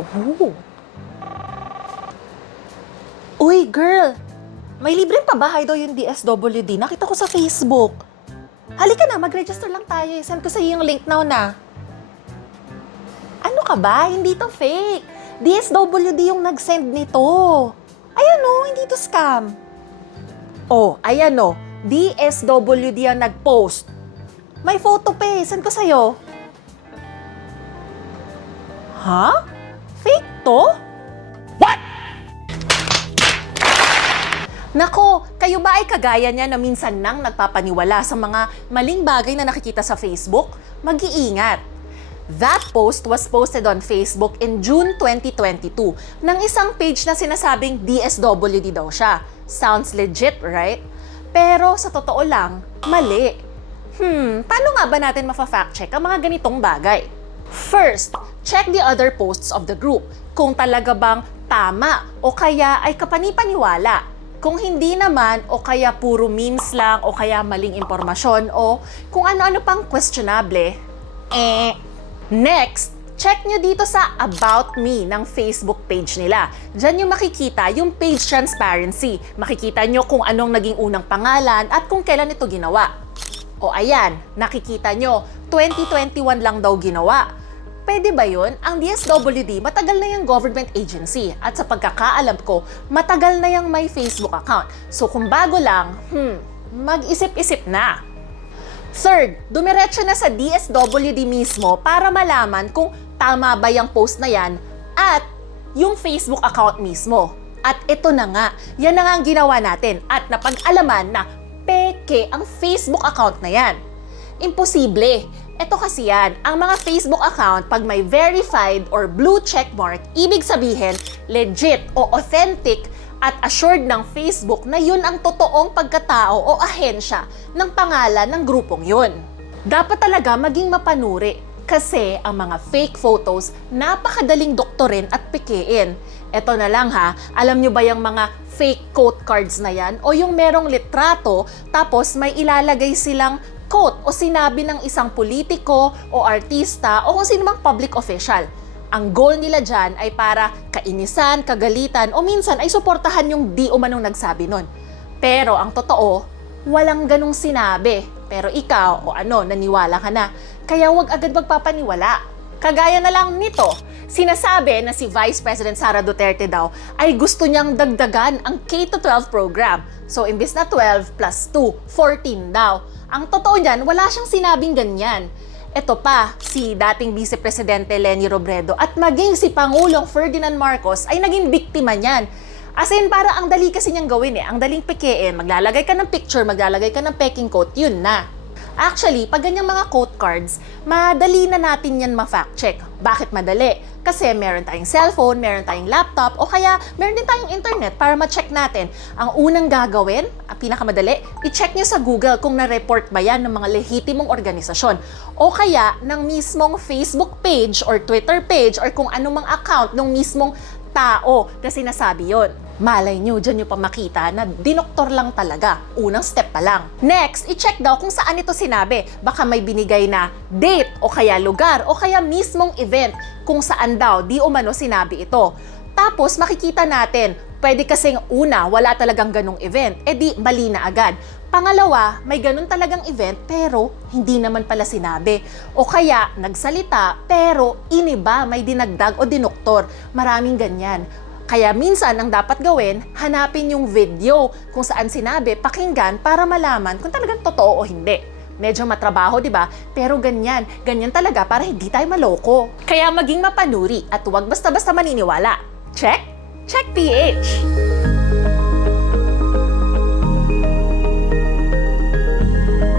Oh. Uy, girl! May libreng pabahay daw yung DSWD. Nakita ko sa Facebook. Halika na, mag-register lang tayo. Send ko sa iyo yung link now na. Ano ka ba? Hindi to fake. DSWD yung nag-send nito. Ayan o, hindi to scam. Oh, ayan o. DSWD ang nag-post. May photo pa eh. Send ko sa'yo. Ha? Fake to? Nako, kayo ba ay kagaya niya na minsan nang nagpapaniwala sa mga maling bagay na nakikita sa Facebook? Mag-iingat. That post was posted on Facebook in June 2022 ng isang page na sinasabing DSWD daw siya. Sounds legit, right? Pero sa totoo lang, mali. Paano nga ba natin mafa-fact check ang mga ganitong bagay? First, check the other posts of the group kung talaga bang tama o kaya ay kapanipaniwala. Kung hindi naman, o kaya puro memes lang, o kaya maling impormasyon, o kung ano-ano pang questionable, Next, check nyo dito sa About Me ng Facebook page nila. Diyan nyo makikita yung page transparency. Makikita nyo kung anong naging unang pangalan at kung kailan ito ginawa. O ayan, nakikita nyo, 2021 lang daw ginawa. Pwede ba yun? Ang DSWD, matagal na yung government agency. At sa pagkakaalam ko, matagal na yung may Facebook account. So kung bago lang, mag-isip-isip na. Third, dumiretso na sa DSWD mismo para malaman kung tama ba yung post na yan at yung Facebook account mismo. At ito na nga, yan na nga ang ginawa natin at napag-alaman na peke ang Facebook account na yan. Imposible. Ito kasi yan, ang mga Facebook account pag may verified or blue check mark, ibig sabihin legit o authentic at assured ng Facebook na yun ang totoong pagkatao o ahensya ng pangalan ng grupong yun. Dapat talaga maging mapanuri kasi ang mga fake photos napakadaling doktorin at pikein. Eto na lang ha, alam nyo ba yung mga fake quote cards na yan o yung merong litrato tapos may ilalagay silang quote o sinabi ng isang politiko o artista o kung sino mang public official. Ang goal nila dyan ay para kainisan, kagalitan o minsan ay suportahan yung di umanong nagsabi nun. Pero ang totoo, walang ganong sinabi. Pero ikaw o naniwala ka na. Kaya wag agad magpapaniwala. Kagaya na lang nito, sinasabi na si Vice President Sara Duterte daw ay gusto niyang dagdagan ang K-12 program. So imbis na 12 plus 2, 14 daw. Ang totoo niyan, wala siyang sinabing ganyan. Ito pa, si dating Vice Presidente Leni Robredo at maging si Pangulong Ferdinand Marcos ay naging biktima niyan. As in, para ang dali kasi niyang gawin ang daling pekein, maglalagay ka ng picture, maglalagay ka ng peking quote, yun na. Actually, pag ganyang mga quote cards, madali na natin yan ma-fact check. Bakit madali? Kasi meron tayong cellphone, meron tayong laptop, o kaya meron din tayong internet para ma-check natin. Ang unang gagawin, ang pinakamadali, i-check nyo sa Google kung na-report ba yan ng mga lehitimong organisasyon. O kaya ng mismong Facebook page or Twitter page or kung anumang account ng mismong tao na sinasabi yon. Malay nyo, dyan nyo pa makita na dinoktor lang talaga. Unang step pa lang. Next, i-check daw kung saan ito sinabi. Baka may binigay na date o kaya lugar o kaya mismong event kung saan daw di umano sinabi ito. Tapos makikita natin, pwede kasing una, wala talagang ganong event, di mali na agad. Pangalawa, may ganun talagang event pero hindi naman pala sinabi. O kaya nagsalita pero iniba, may dinagdag o dinoktor. Maraming ganyan. Kaya minsan ang dapat gawin, hanapin yung video kung saan sinabi, pakinggan para malaman kung talagang totoo o hindi. Medyo matrabaho, di ba? Pero ganyan talaga para hindi tayo maloko. Kaya maging mapanuri at huwag basta-basta maniniwala. Check? Check PH!